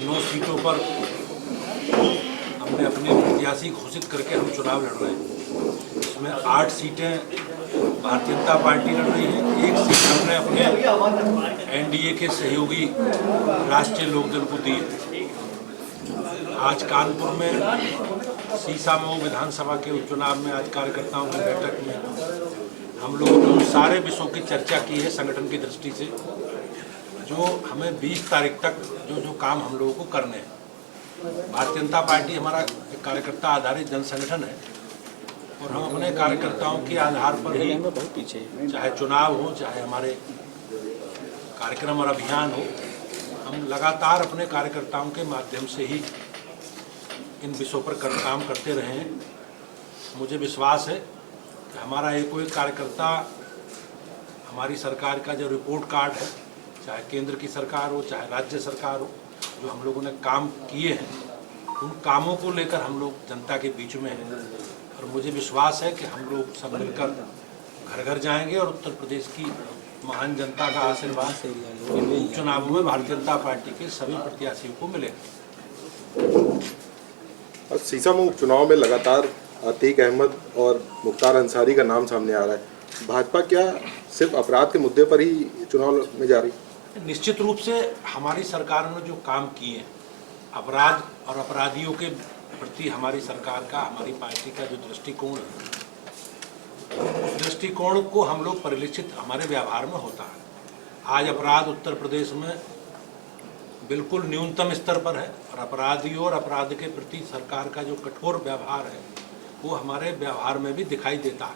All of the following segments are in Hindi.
9 सीटों पर हमने अपने प्रत्याशी घोषित करके हम चुनाव लड़ रहे हैं। इसमें 8 सीटें भारतीय जनता पार्टी लड़ रही है, 1 सीट हमने अपने एनडीए के सहयोगी राष्ट्रीय लोकदल को दी है। आज कानपुर में सीसामऊ विधानसभा के उपचुनाव में आज कार्यकर्ताओं की बैठक में हम लोगों ने सारे विषयों की चर्चा की है संगठन की दृष्टि से, जो हमें 20 तारीख तक जो काम हम लोगों को करने हैं। भारतीय जनता पार्टी हमारा एक कार्यकर्ता आधारित जन संगठन है और हम अपने कार्यकर्ताओं के आधार पर ही, चाहे चुनाव हो चाहे हमारे कार्यक्रम और अभियान हो, हम लगातार अपने कार्यकर्ताओं के माध्यम से ही इन विषयों पर काम करते रहे हैं। मुझे विश्वास है कि हमारा एक कोई कार्यकर्ता हमारी सरकार का जो रिपोर्ट कार्ड है, चाहे केंद्र की सरकार हो चाहे राज्य सरकार हो, जो हम लोगों ने काम किए हैं उन कामों को लेकर हम लोग जनता के बीच में हैं और मुझे विश्वास है कि हम लोग सब मिलकर घर घर जाएंगे और उत्तर प्रदेश की महान जनता का आशीर्वाद इन चुनावों में भारतीय जनता पार्टी के सभी प्रत्याशियों को मिलेगा। और सीसामऊ उपचुनाव में लगातार अतीक अहमद और मुख्तार अंसारी का नाम सामने आ रहा है। भाजपा क्या सिर्फ अपराध के मुद्दे पर ही चुनाव में जा रही? निश्चित रूप से हमारी सरकार ने जो काम किए, अपराध और अपराधियों के प्रति हमारी सरकार का, हमारी पार्टी का जो दृष्टिकोण है, उस दृष्टिकोण को हम लोग परिलक्षित हमारे व्यवहार में होता है। आज अपराध उत्तर प्रदेश में बिल्कुल न्यूनतम स्तर पर है और अपराधियों और अपराध के प्रति सरकार का जो कठोर व्यवहार है वो हमारे व्यवहार में भी दिखाई देता है।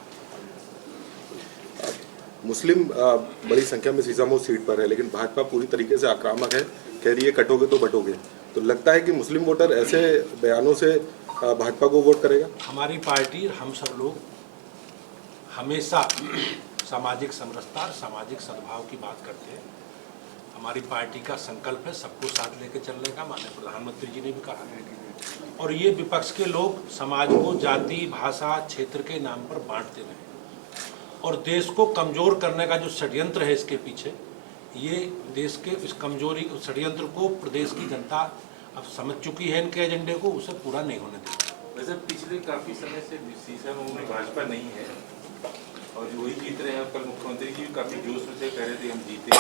मुस्लिम बड़ी संख्या में सीसामऊ सीट पर है, लेकिन भाजपा पूरी तरीके से आक्रामक है, कह रही है कटोगे तो बटोगे। तो लगता है कि मुस्लिम वोटर ऐसे बयानों से भाजपा को वोट करेगा? हमारी पार्टी, हम सब लोग हमेशा सामाजिक समरसता और सामाजिक सद्भाव की बात करते हैं। हमारी पार्टी का संकल्प है सबको साथ लेकर चलने का, माननीय प्रधानमंत्री जी ने भी कहा है। और ये विपक्ष के लोग समाज को जाति, भाषा, क्षेत्र के नाम पर बांटते रहे और देश को कमज़ोर करने का जो षड्यंत्र है इसके पीछे, ये देश के इस कमजोरी षड्यंत्र को प्रदेश की जनता अब समझ चुकी है। इनके एजेंडे को उसे पूरा नहीं होने देगा। वैसे पिछले काफ़ी समय से सीसामऊ में भाजपा नहीं है और वही जीत रहे हैं। कल मुख्यमंत्री जी भी काफ़ी जोश में से कह रहे थे हम जीते,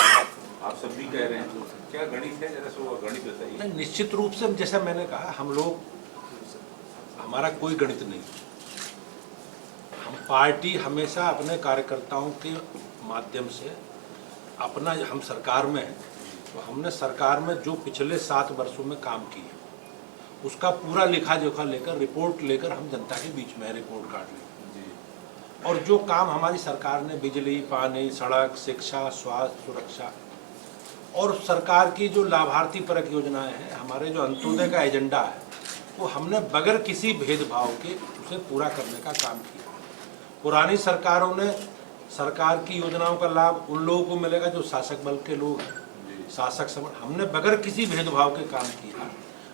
आप सब भी कह रहे हैं, तो क्या गणित है? जरा सो गणित बताइए। निश्चित रूप से जैसा मैंने कहा, हम लोग, हमारा कोई गणित नहीं, हम पार्टी हमेशा अपने कार्यकर्ताओं के माध्यम से अपना, हम सरकार में हैं तो हमने सरकार में जो पिछले 7 वर्षों में काम किया उसका पूरा लेखा जोखा लेकर, रिपोर्ट लेकर हम जनता के बीच में रिपोर्ट कार्ड लें। और जो काम हमारी सरकार ने बिजली, पानी, सड़क, शिक्षा, स्वास्थ्य, सुरक्षा और सरकार की जो लाभार्थी परक योजनाएं हैं, हमारे जो अंत्योदय का एजेंडा है, वो हमने बगैर किसी भेदभाव के उसे पूरा करने का काम किया। पुरानी सरकारों ने सरकार की योजनाओं का लाभ उन लोगों को मिलेगा जो शासक बल के लोग हैं, शासक समूह। हमने बगैर किसी भेदभाव के काम किया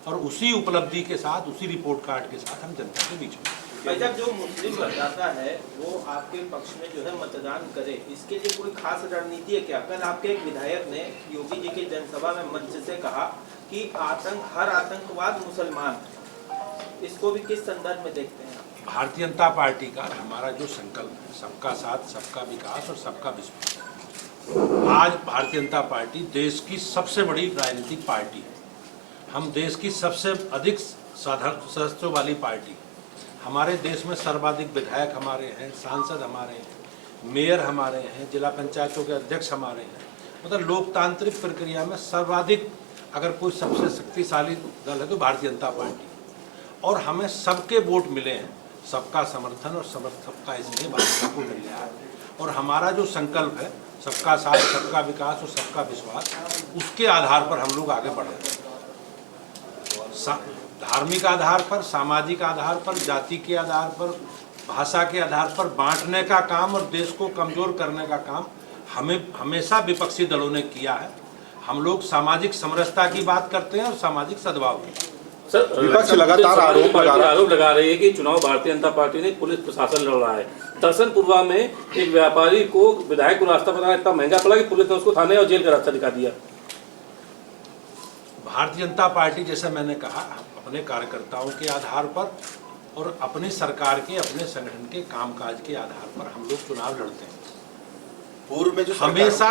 और उसी उपलब्धि के साथ, उसी रिपोर्ट कार्ड के साथ हम जनता के बीच में। भाई साहब, जो मुस्लिम मतदाता है वो आपके पक्ष में जो है मतदान करे, इसके लिए कोई खास रणनीति है क्या? कल आपके एक विधायक ने योगी जी की जनसभा में मंच से कहा कि हर आतंकवाद मुसलमान, इसको भी किस संदर्भ में देखते हैं? भारतीय जनता पार्टी का हमारा जो संकल्प है, सबका साथ, सबका विकास और सबका विश्वास। आज भारतीय जनता पार्टी देश की सबसे बड़ी राजनीतिक पार्टी है। हम देश की सबसे अधिक सदस्यों वाली पार्टी। हमारे देश में सर्वाधिक विधायक हमारे हैं, सांसद हमारे हैं, मेयर हमारे हैं, जिला पंचायतों के अध्यक्ष हमारे हैं। मतलब लोकतांत्रिक प्रक्रिया में सर्वाधिक अगर कोई सबसे शक्तिशाली दल है तो भारतीय जनता पार्टी। और हमें सबके वोट मिले हैं, सबका समर्थन और सबका इसलिए भाजपा को मिल रहा है। और हमारा जो संकल्प है सबका साथ, सबका विकास और सबका विश्वास, उसके आधार पर हम लोग आगे बढ़ रहे हैं। धार्मिक आधार पर, सामाजिक आधार पर, जाति के आधार पर, भाषा के आधार पर बांटने का काम और देश को कमजोर करने का काम हमें हमेशा विपक्षी दलों ने किया है। हम लोग सामाजिक समरसता की बात करते हैं और सामाजिक सद्भाव की। सर, विपक्ष लगातार आरोप लगा रही है कि चुनाव भारतीय जनता पार्टी ने पुलिस प्रशासन लड़ रहा है। दर्शन पूर्वा में एक व्यापारी को, विधायक को रास्ता बताना इतना महंगा पड़ा कि पुलिस ने उसको थाने और जेल का रास्ता दिखा दिया। भारतीय जनता पार्टी, जैसे मैंने कहा, अपने कार्यकर्ताओं के आधार पर और अपनी सरकार के, अपने संगठन के कामकाज के आधार पर हम लोग चुनाव लड़ते हैं। पूर्व में जो हमेशा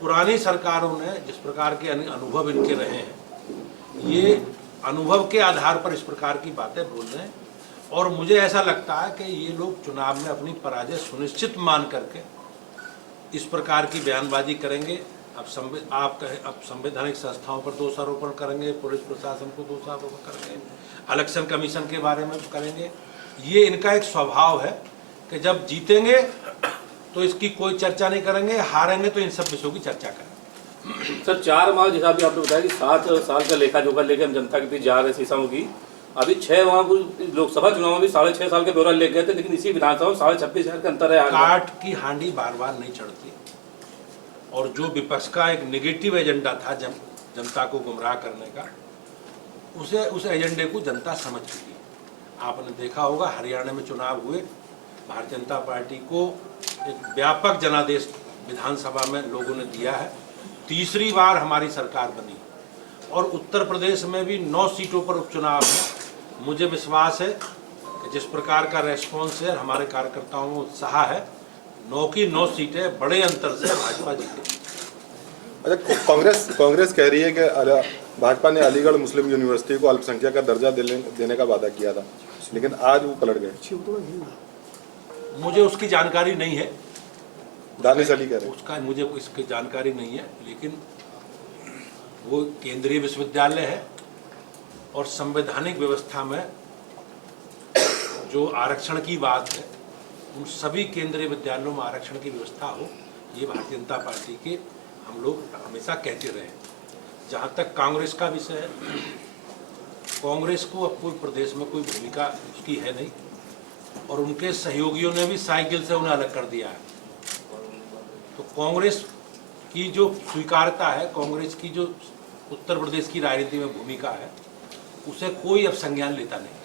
पुरानी सरकारों ने जिस प्रकार के अनुभव इनके रहे हैं, ये अनुभव के आधार पर इस प्रकार की बातें बोल रहे हैं। और मुझे ऐसा लगता है कि ये लोग चुनाव में अपनी पराजय सुनिश्चित मान करके इस प्रकार की बयानबाजी करेंगे। अब संवैधानिक संस्थाओं पर दोषारोपण करेंगे, पुलिस प्रशासन को दोषारोपण करेंगे, इलेक्शन कमीशन के बारे में करेंगे। ये इनका एक स्वभाव है कि जब जीतेंगे तो इसकी कोई चर्चा नहीं करेंगे, हारेंगे तो इन सब विषयों की चर्चा करेंगे। सर 4 माह जैसा भी आपने बताया कि 7 साल का लेखा जोखा लेकर हम जनता के बीच जा रहे हैं सीसाओं की। अभी 6 माह लोकसभा चुनाव में भी 6.5 साल का ब्यौरा ले गए थे, लेकिन इसी विधानसभा में 26.5 हज़ार का अंतर है। काट की हांडी बार बार नहीं चढ़ती, और जो विपक्ष का एक नेगेटिव एजेंडा था जनता को गुमराह करने का, उस एजेंडे को जनता समझ चुकी है। आपने देखा होगा हरियाणा में चुनाव हुए, भारतीय जनता पार्टी को एक व्यापक जनादेश विधानसभा में लोगों ने दिया है। तीसरी बार हमारी सरकार बनी, और उत्तर प्रदेश में भी 9 सीटों पर उपचुनाव है। मुझे विश्वास है कि जिस प्रकार का रेस्पॉन्स है, हमारे कार्यकर्ताओं में उत्साह है, 9 की 9 सीटें बड़े अंतर से भाजपा जीतेगी। अच्छा, कांग्रेस कह रही है कि भाजपा ने अलीगढ़ मुस्लिम यूनिवर्सिटी को अल्पसंख्यक का दर्जा देने का वादा किया था, लेकिन आज वो पलट गए। मुझे उसकी जानकारी नहीं है, दानिश अली कह रहे हैं। उसका मुझे इसकी जानकारी नहीं है, लेकिन वो केंद्रीय विश्वविद्यालय है और संवैधानिक व्यवस्था में जो आरक्षण की बात है, उन सभी केंद्रीय विद्यालयों में आरक्षण की व्यवस्था हो, ये भारतीय जनता पार्टी के हम लोग हमेशा कहते रहे। जहाँ तक कांग्रेस का विषय है, कांग्रेस को अब कोई प्रदेश में कोई भूमिका उसकी है नहीं, और उनके सहयोगियों ने भी साइकिल से उन्हें अलग कर दिया है। तो कांग्रेस की जो स्वीकारता है, कांग्रेस की जो उत्तर प्रदेश की राजनीति में भूमिका है, उसे कोई अब संज्ञान लेता नहीं।